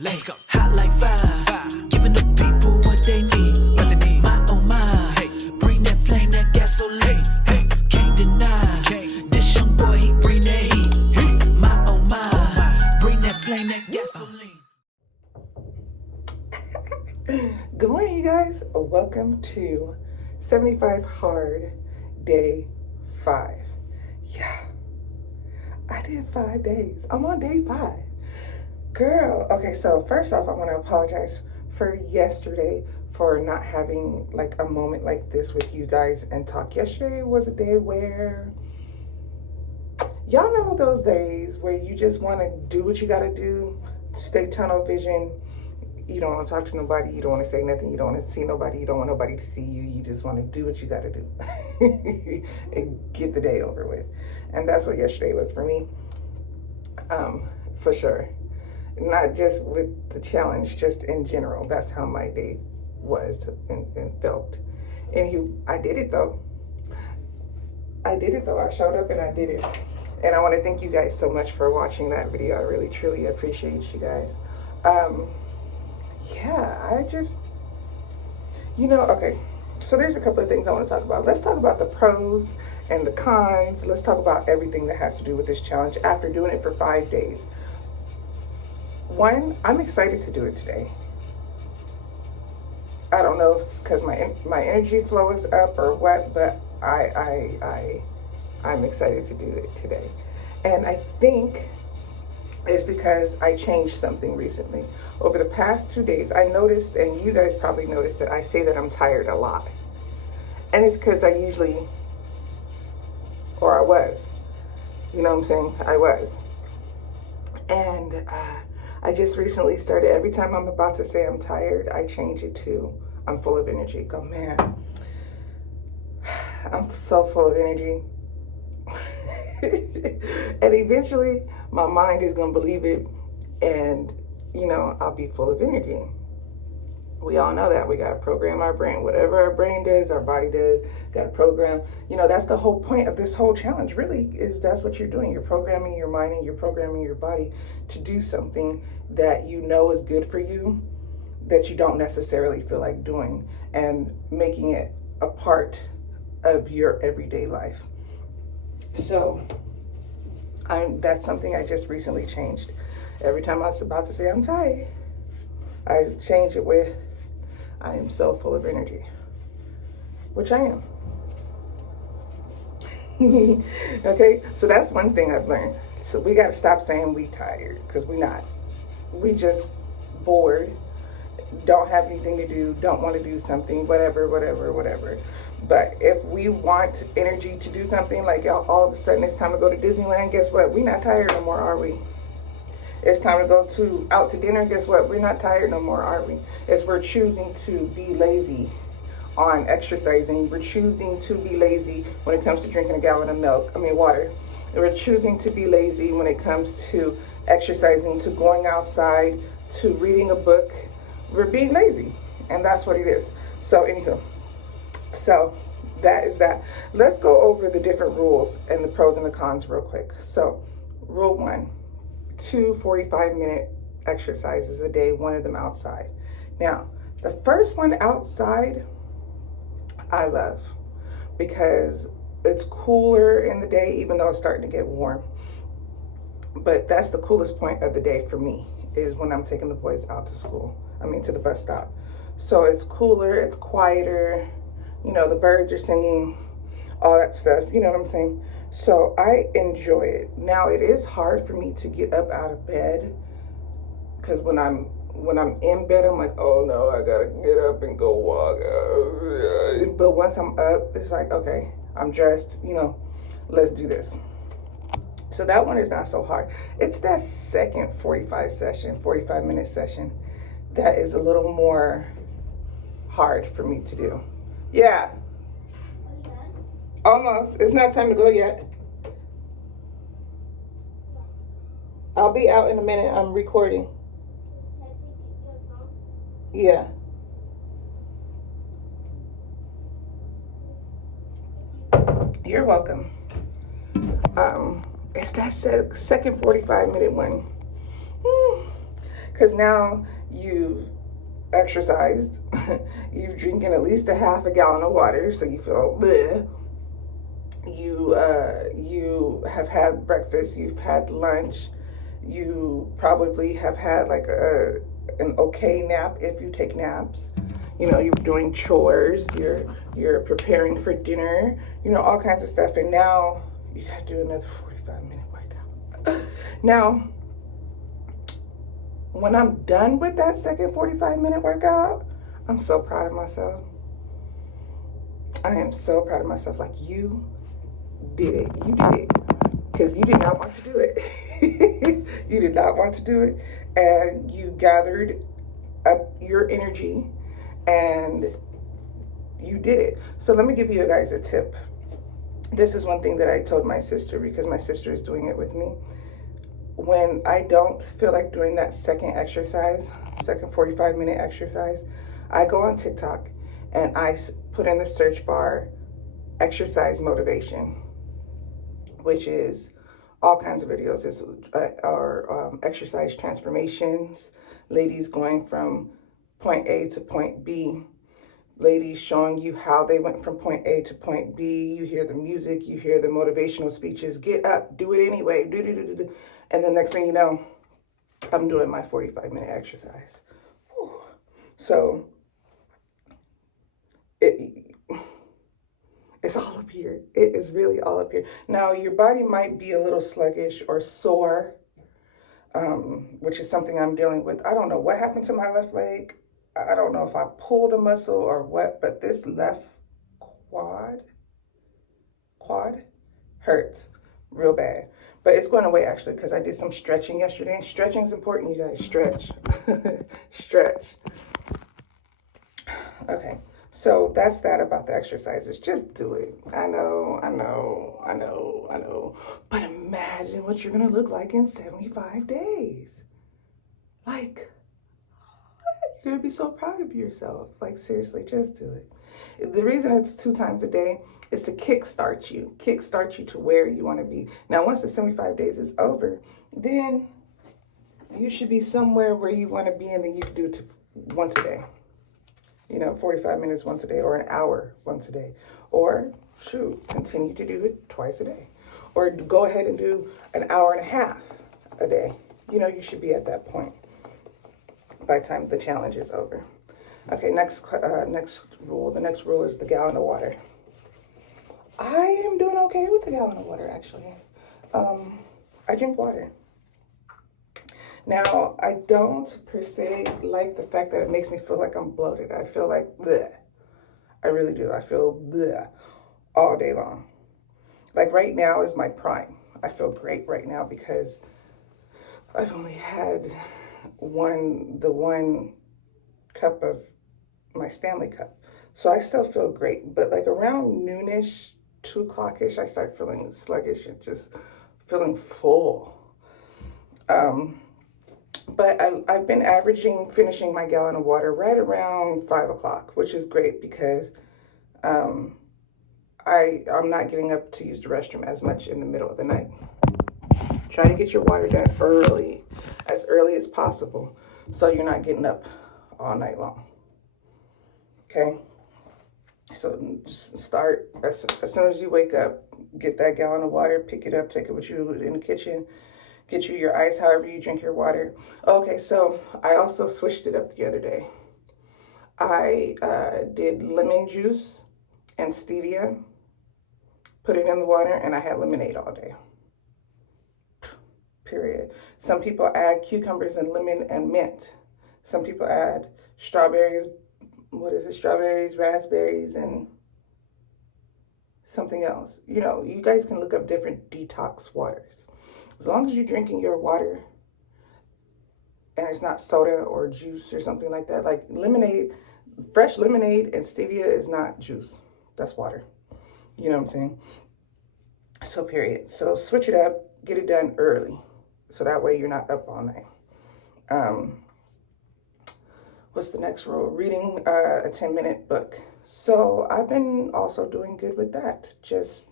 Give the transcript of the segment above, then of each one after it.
Let's go. Hot like fire. Giving the people what they need. My oh my. Hey, bring that flame, that gasoline. Hey, can't deny. This young boy, he bring that heat. My oh my. Bring that flame, that gasoline. Good morning, you guys. Welcome to 75 Hard Day 5. Yeah, I did 5 days. I'm on day 5. Girl, okay, so first off, I want to apologize for yesterday for not having like a moment like this with you guys and talk. Yesterday was a day where, y'all know those days where you just want to do what you got to do, stay tunnel vision. You don't want to talk to nobody, you don't want to say nothing, you don't want to see nobody, you don't want nobody to see you, you just want to do what you got to do and get the day over with. And that's what yesterday was for me, for sure. Not just with the challenge, just in general. That's how my day was and felt. Anywho, I did it though. I showed up and I did it. And I want to thank you guys so much for watching that video. I really, truly appreciate you guys. Yeah, I just, okay. So there's a couple of things I want to talk about. Let's talk about the pros and the cons. Let's talk about everything that has to do with this challenge after doing it for 5 days. One, I'm excited to do it today. I don't know if it's because my energy flow is up or what, but I'm excited to do it today. And I think it's because I changed something recently. Over the past 2 days, I noticed, and you guys probably noticed, that I say that I'm tired a lot. And it's because I usually, or I was, you know what I'm saying? I was. And I just recently started, every time I'm about to say I'm tired, I change it to I'm full of energy. Go, man, I'm so full of energy. And eventually my mind is going to believe it, and I'll be full of energy. We all know that. We got to program our brain. Whatever our brain does, our body does. Got to program. That's the whole point of this whole challenge, really, is that's what you're doing. You're programming your mind and you're programming your body to do something that you know is good for you, that you don't necessarily feel like doing, and making it a part of your everyday life. So that's something I just recently changed. Every time I was about to say I'm tired, I change it with I am so full of energy, which I am. Okay, so that's one thing I've learned. So we got to stop saying we tired, because we're not. We just bored, don't have anything to do, don't want to do something, whatever. But if we want energy to do something, like all of a sudden it's time to go to Disneyland, guess what? We're not tired no more, are we? It's time to go out to dinner, guess what? We're not tired no more, are we? It's we're choosing to be lazy on exercising. We're choosing to be lazy when it comes to drinking a gallon of water. We're choosing to be lazy when it comes to exercising, to going outside, to reading a book. We're being lazy, and that's what it is. So anywho, so that is that. Let's go over the different rules and the pros and the cons real quick. So rule 1, 2 45-minute exercises a day, one of them outside. Now, the first one outside, I love, because it's cooler in the day, even though it's starting to get warm. But that's the coolest point of the day for me, is when I'm taking the boys out to school. To the bus stop. So it's cooler, it's quieter, the birds are singing, all that stuff, you know what I'm saying? So I enjoy it. Now, it is hard for me to get up out of bed, because when I'm in bed, I'm like, oh no, I gotta get up and go walk. But once I'm up, it's like, okay, I'm dressed, let's do this. So that one is not so hard. It's that second 45-minute session that is a little more hard for me to do. Yeah. Almost. It's not time to go yet. I'll be out in a minute. I'm recording. Yeah. You're welcome. It's that second 45-minute one. Because now you've exercised, you've drinking at least a half a gallon of water, so you feel bleh. You have had breakfast, you've had lunch, you probably have had like an okay nap if you take naps. You know, you're doing chores, you're preparing for dinner, you know, all kinds of stuff. And now you gotta do another 45-minute workout. Now, when I'm done with that second 45-minute workout, I'm so proud of myself. I am so proud of myself. Like, you did it. You did it. Because you did not want to do it. You did not want to do it. And you gathered up your energy and you did it. So let me give you guys a tip. This is one thing that I told my sister, because my sister is doing it with me. When I don't feel like doing that second 45-minute exercise, I go on TikTok and I put in the search bar exercise motivation, which is all kinds of videos. It's exercise transformations, ladies going from point A to point B, ladies showing you how they went from point A to point B. You hear the music, you hear the motivational speeches, get up, do it anyway, do. And the next thing you know, I'm doing my 45-minute exercise. Whew. So it's all up here. It is really all up here. Now, your body might be a little sluggish or sore, which is something I'm dealing with. I don't know what happened to my left leg. I don't know if I pulled a muscle or what, but this left quad hurts real bad. But it's going away, actually, because I did some stretching yesterday. Stretching is important, you guys. Stretch. Stretch. Okay. So that's that about the exercises. Just do it. I know. But imagine what you're going to look like in 75 days. Like, you're going to be so proud of yourself. Like, seriously, just do it. The reason it's 2 times a day is to kickstart you to where you want to be. Now, once the 75 days is over, then you should be somewhere where you want to be, and then you can do it once a day. You know, 45 minutes once a day, or an hour once a day. Or, continue to do it twice a day. Or go ahead and do an hour and a half a day. You know, you should be at that point by the time the challenge is over. Okay, next rule. The next rule is the gallon of water. I am doing okay with the gallon of water, actually. I drink water. Now, I don't per se like the fact that it makes me feel like I'm bloated. I feel like bleh. I really do. I feel bleh all day long. Like right now is my prime. I feel great right now because I've only had the one cup of my Stanley cup. So I still feel great. But like around noonish, 2 o'clock-ish, I start feeling sluggish and just feeling full. But I've been averaging finishing my gallon of water right around 5 o'clock, which is great because I'm not getting up to use the restroom as much in the middle of the night. Try to get your water done as early as possible, so you're not getting up all night long. Okay? So just start as soon as you wake up, get that gallon of water, pick it up, take it with you in the kitchen, get you your ice, however you drink your water. Okay, so I also switched it up the other day. I did lemon juice and stevia, put it in the water, and I had lemonade all day. Period. Some people add cucumbers and lemon and mint. Some people add strawberries, strawberries, raspberries, and something else. You know, you guys can look up different detox waters. As long as you're drinking your water and it's not soda or juice or something like that. Like lemonade, fresh lemonade and stevia is not juice. That's water. You know what I'm saying? So period. So switch it up, get it done early. So that way you're not up all night. What's the next rule? Reading a 10-minute book. So I've been also doing good with that. Just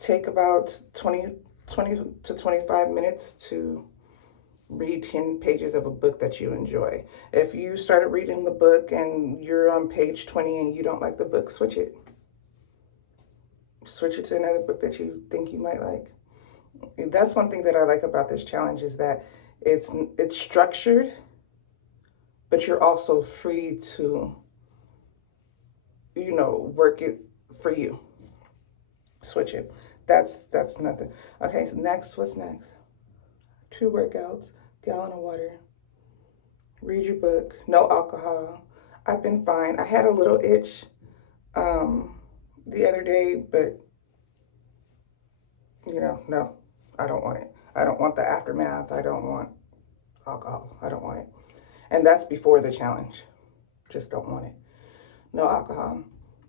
take about 20 to 25 minutes to read 10 pages of a book that you enjoy. If you started reading the book and you're on page 20 and you don't like the book, switch it. Switch it to another book that you think you might like. That's one thing that I like about this challenge, is that it's structured, but you're also free to, work it for you. Switch it. That's nothing. Okay, so next, what's next? 2 workouts, gallon of water, read your book, no alcohol. I've been fine. I had a little itch the other day, but no, I don't want it. I don't want the aftermath. I don't want alcohol. I don't want it. And that's before the challenge. Just don't want it. No alcohol.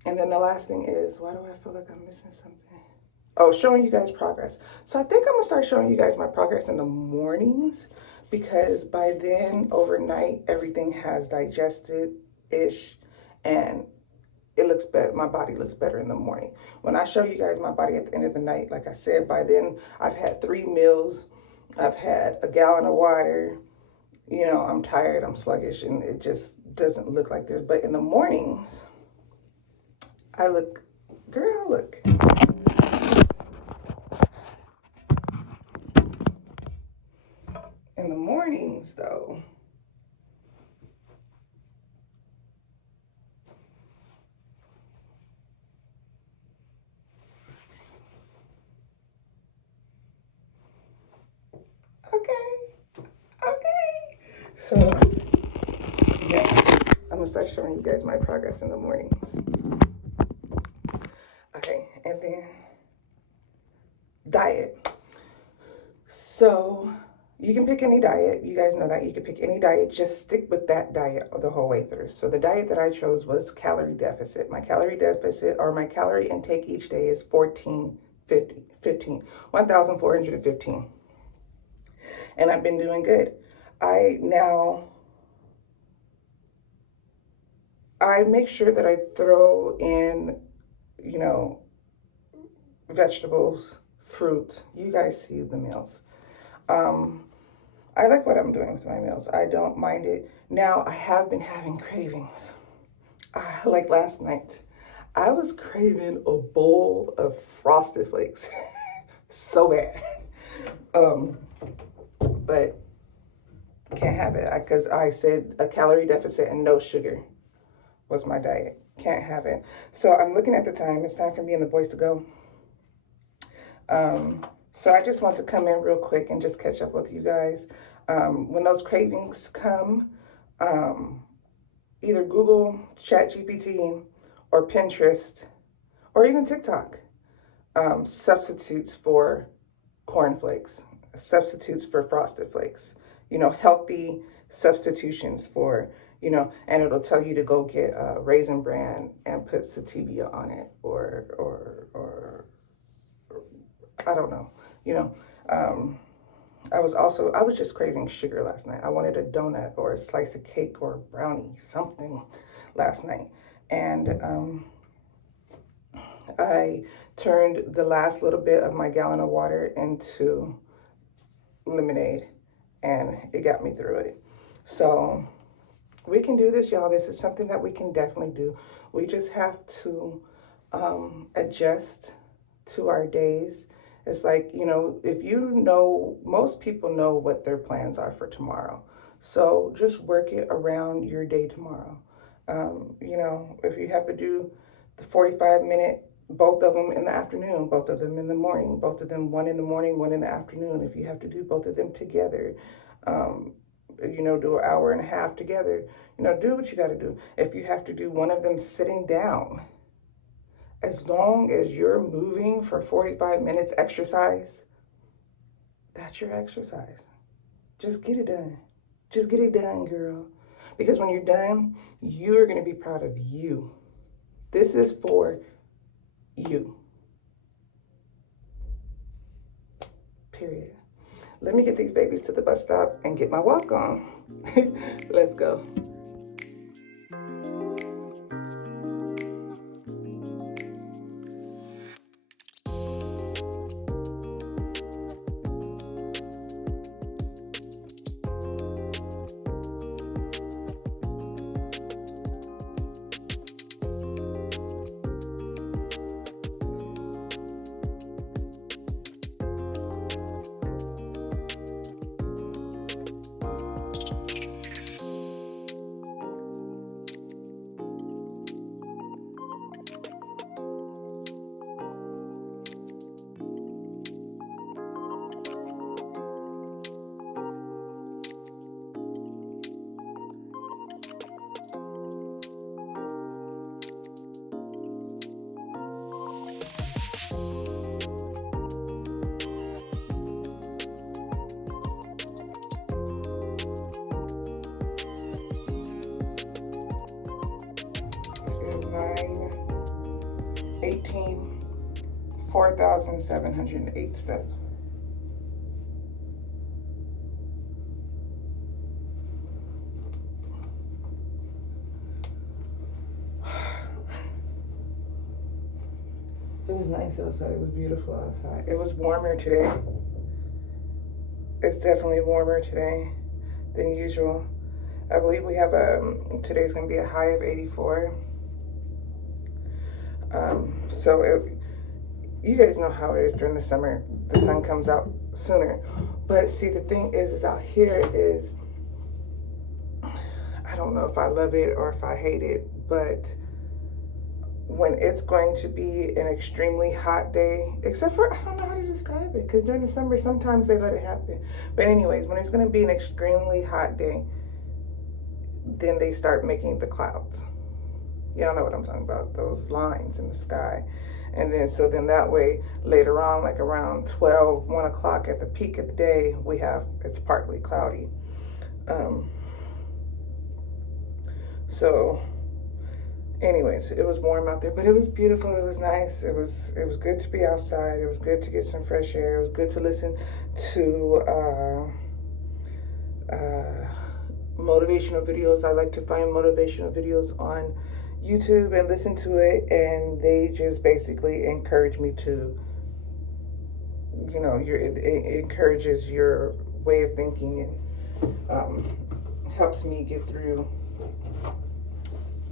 And then the last thing is, why do I feel like I'm missing something? Oh, showing you guys progress. So I think I'm gonna start showing you guys my progress in the mornings, because by then, overnight, everything has digested-ish, and it looks better. My body looks better in the morning. When I show you guys my body at the end of the night, like I said, by then I've had 3 meals, I've had a gallon of water, I'm tired, I'm sluggish, and it just doesn't look like this. But in the mornings, I look, girl, look. In the mornings, though, okay. So, yeah, I'm gonna start showing you guys my progress in the mornings. Okay, and then diet. So you can pick any diet. You guys know that. You can pick any diet. Just stick with that diet the whole way through. So the diet that I chose was calorie deficit. My calorie deficit, or my calorie intake each day, is 1,415. And I've been doing good. I make sure that I throw in, vegetables, fruit. You guys see the meals. I like what I'm doing with my meals. I don't mind it. Now, I have been having cravings. Like last night, I was craving a bowl of Frosted Flakes so bad. But can't have it, because I said a calorie deficit and no sugar was my diet. Can't have it. So I'm looking at the time. It's time for me and the boys to go. So I just want to come in real quick and just catch up with you guys. When those cravings come, either Google, ChatGPT, or Pinterest, or even TikTok, substitutes for cornflakes, substitutes for Frosted Flakes, healthy substitutions for, and it'll tell you to go get a Raisin Bran and put sativia on it, or I don't know, I was just craving sugar last night. I wanted a donut or a slice of cake or a brownie, something last night. And I turned the last little bit of my gallon of water into lemonade, and it got me through it. So we can do this, y'all. This is something that we can definitely do. We just have to adjust to our days. It's like, if most people know what their plans are for tomorrow. So just work it around your day tomorrow. If you have to do the 45-minute, both of them in the afternoon, both of them in the morning, both of them, one in the morning, one in the afternoon. If you have to do both of them together, do an hour and a half together, do what you got to do. If you have to do one of them sitting down, as long as you're moving for 45 minutes exercise, that's your exercise. Just get it done. Just get it done, girl. Because when you're done, you're going to be proud of you. This is for you. Period. Let me get these babies to the bus stop and get my walk on. Let's go. 9, 18, 4,708 steps. It was nice outside. It was beautiful outside. It was warmer today. It's definitely warmer today than usual. I believe we have today's going to be a high of 84. You guys know how it is during the summer. The sun comes out sooner. But see, the thing is out here is, I don't know if I love it or if I hate it, but when it's going to be an extremely hot day, except for, I don't know how to describe it, because during the summer, sometimes they let it happen. But anyways, when it's going to be an extremely hot day, then they start making the clouds. Y'all know what I'm talking about, those lines in the sky. And then, so then that way, later on, like around 12, 1 o'clock at the peak of the day, it's partly cloudy. So anyways, it was warm out there, but it was beautiful. It was nice. It was good to be outside. It was good to get some fresh air. It was good to listen to motivational videos. I like to find motivational videos on YouTube and listen to it, and they just basically encourage me to, it encourages your way of thinking and helps me get through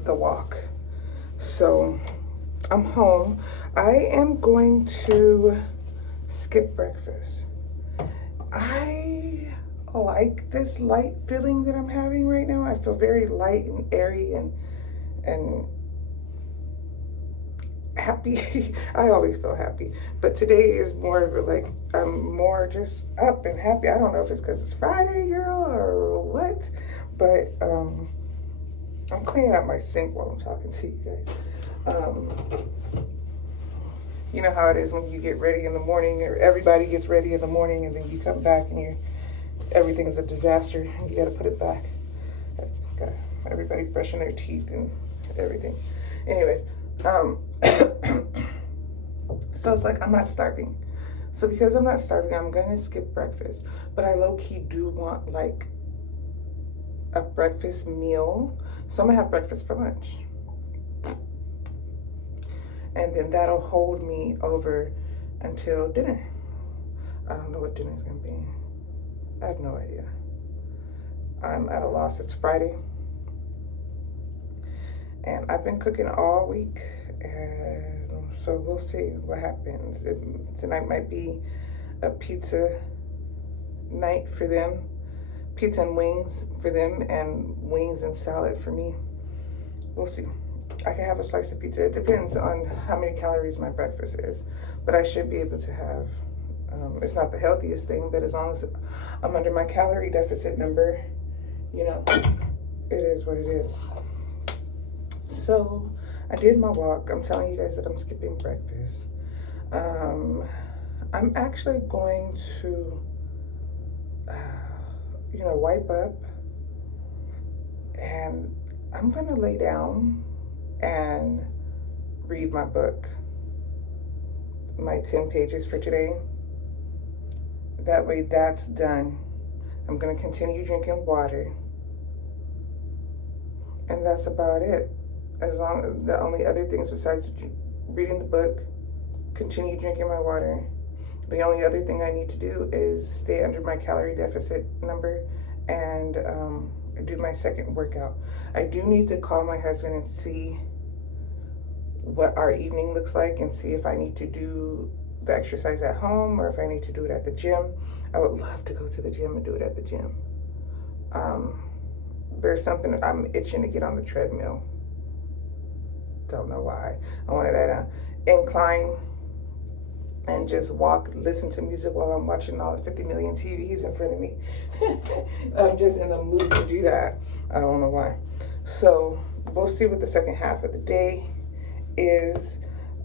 the walk. So I'm home. I am going to skip breakfast. I like this light feeling that I'm having right now. I feel very light and airy and happy. I always feel happy, but today is more of like, I'm more just up and happy. I don't know if it's because it's Friday, girl, or what, but I'm cleaning out my sink while I'm talking to you guys. You know how it is when you get ready in the morning, or everybody gets ready in the morning, and then you come back and everything's a disaster, and you got to put it back. Got everybody brushing their teeth and everything. Anyways, so it's like I'm not starving. So because I'm not starving, I'm gonna skip breakfast. But I low-key do want like a breakfast meal. So I'm gonna have breakfast for lunch. And then that'll hold me over until dinner. I don't know what dinner's gonna be. I have no idea. I'm at a loss. It's Friday. And I've been cooking all week. And so we'll see what happens. Tonight might be a pizza night for them. Pizza and wings for them, and wings and salad for me. We'll see. I can have a slice of pizza. It depends on how many calories my breakfast is, but I should be able to have, it's not the healthiest thing, but as long as I'm under my calorie deficit number, it is what it is. So I did my walk. I'm telling you guys that I'm skipping breakfast. I'm actually going to wipe up, and I'm gonna lay down and read my book, my 10 pages for today. That way that's done. I'm gonna continue drinking water, and that's about it. As long as the only other things besides reading the book, continue drinking my water, the only other thing I need to do is stay under my calorie deficit number and do my second workout. I do need to call my husband and see what our evening looks like and see if I need to do the exercise at home or if I need to do it at the gym. I would love to go to the gym and do it at the gym. There's something, I'm itching to get on the treadmill. Don't know why. I wanted that incline and just walk, listen to music while I'm watching all the 50 million TVs in front of me. I'm just in the mood to do that. I don't know why. So we'll see what the second half of the day is.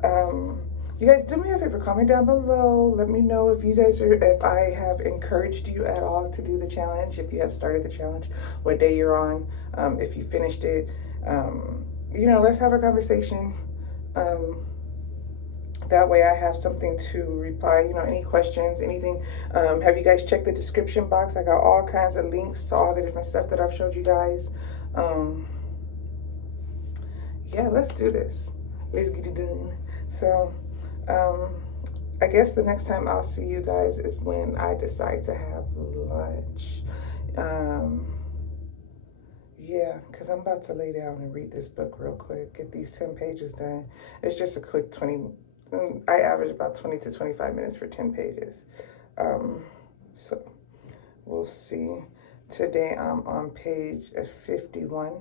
You guys, do me a favor, comment down below. Let me know if I have encouraged you at all to do the challenge, if you have started the challenge, what day you're on, if you finished it. you know, let's have a conversation. That way I have something to reply, you know, any questions, anything. Have you guys checked the description box? I got all kinds of links to all the different stuff that I've showed you guys. Yeah, let's do this. Let's get it done. So, I guess the next time I'll see you guys is when I decide to have lunch. Yeah, because I'm about to lay down and read this book real quick, get these 10 pages done. It's just a quick 20, I average about 20 to 25 minutes for 10 pages. So we'll see. Today I'm on page 51.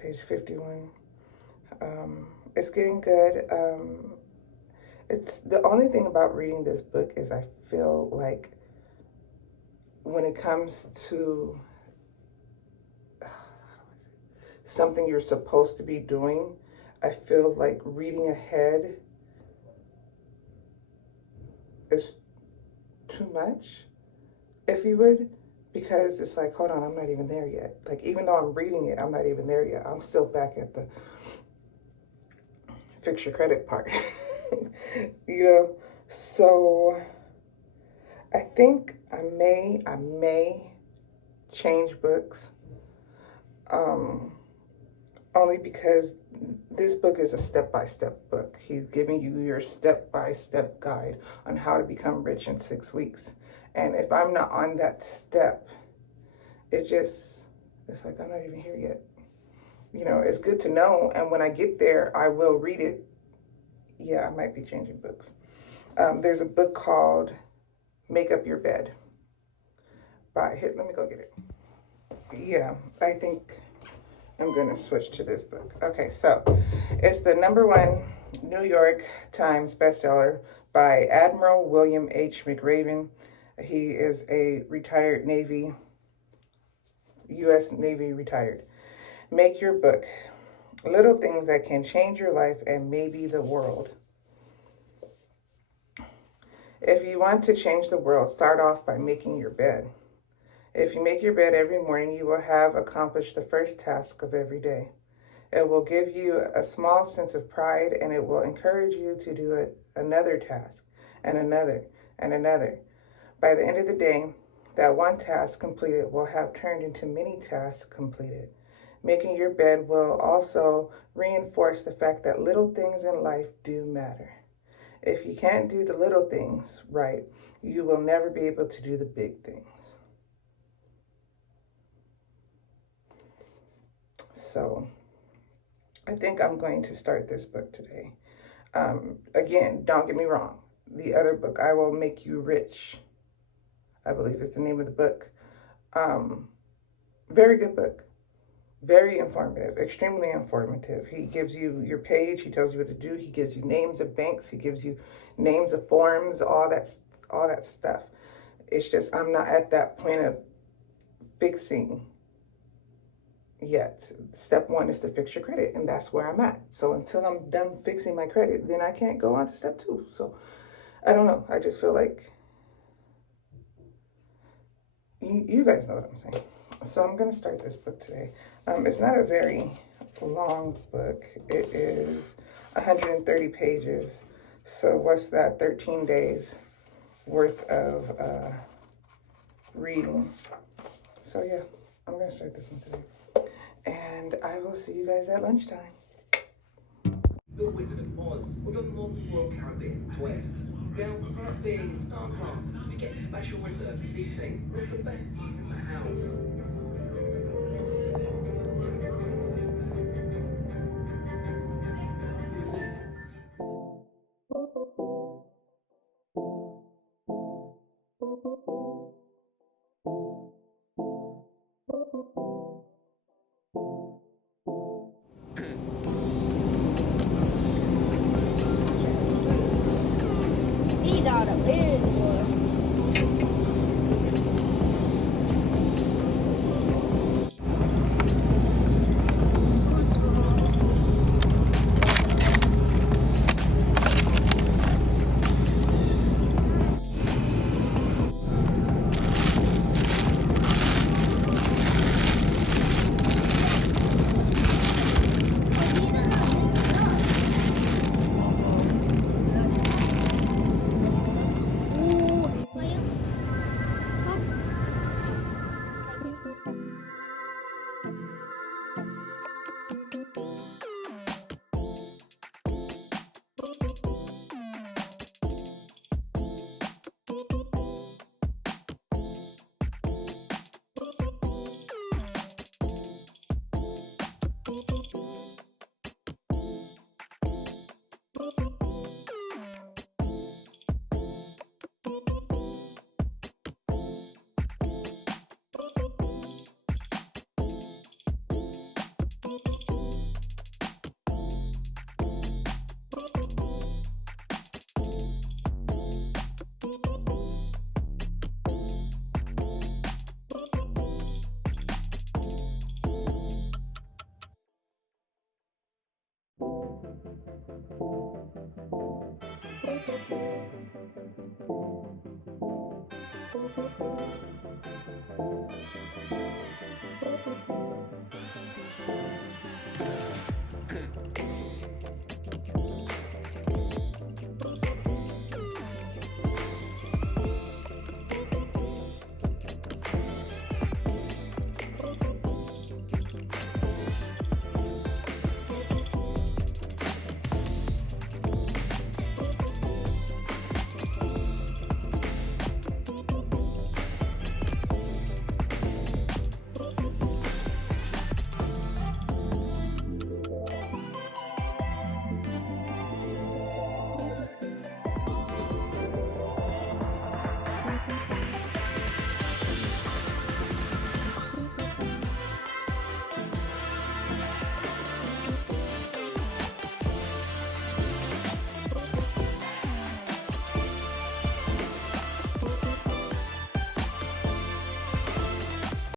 Page 51. It's getting good. It's the only thing about reading this book is I feel like when it comes to something you're supposed to be doing, I feel like reading ahead is too much, if you would, because it's like, hold on, I'm not even there yet. Like, even though I'm reading it, I'm not even there yet. I'm still back at the fix your credit part. You know, so I think I may change books, only because this book is a step-by-step book. He's giving you your step-by-step guide on how to become rich in 6 weeks. And if I'm not on that step, it's like, I'm not even here yet. You know, it's good to know, and when I get there, I will read it. Yeah, I might be changing books. There's a book called Make Up Your Bed here, let me go get it. Yeah, I think I'm gonna switch to this book. Okay, so it's the #1 New York Times bestseller by Admiral William H. McRaven. He is a retired Navy, U.S. Navy retired. Make your book. Little things that can change your life and maybe the world. If you want to change the world, start off by making your bed. If you make your bed every morning, you will have accomplished the first task of every day. It will give you a small sense of pride, and it will encourage you to do another task and another and another. By the end of the day, that one task completed will have turned into many tasks completed. Making your bed will also reinforce the fact that little things in life do matter. If you can't do the little things right, you will never be able to do the big things. So I think I'm going to start this book today. Again, don't get me wrong. The other book, I Will Make You Rich, I believe is the name of the book. Very good book. Very informative, extremely informative. He gives you your page. He tells you what to do. He gives you names of banks. He gives you names of forms, all that stuff. It's just, I'm not at that point of fixing yet. Step 1 is to fix your credit, and that's where I'm at. So until I'm done fixing my credit, then I can't go on to step 2. So I don't know. I just feel like you guys know what I'm saying. So I'm going to start this book today. It's not a very long book. It is 130 pages. So what's that? 13 days worth of reading. So yeah, I'm going to start this one today. And I will see you guys at lunchtime. The Wizard of Oz with a modern Royal Caribbean twist. Now, without being in star class, we get special reserved seating with the best views in the house. These are the big ones.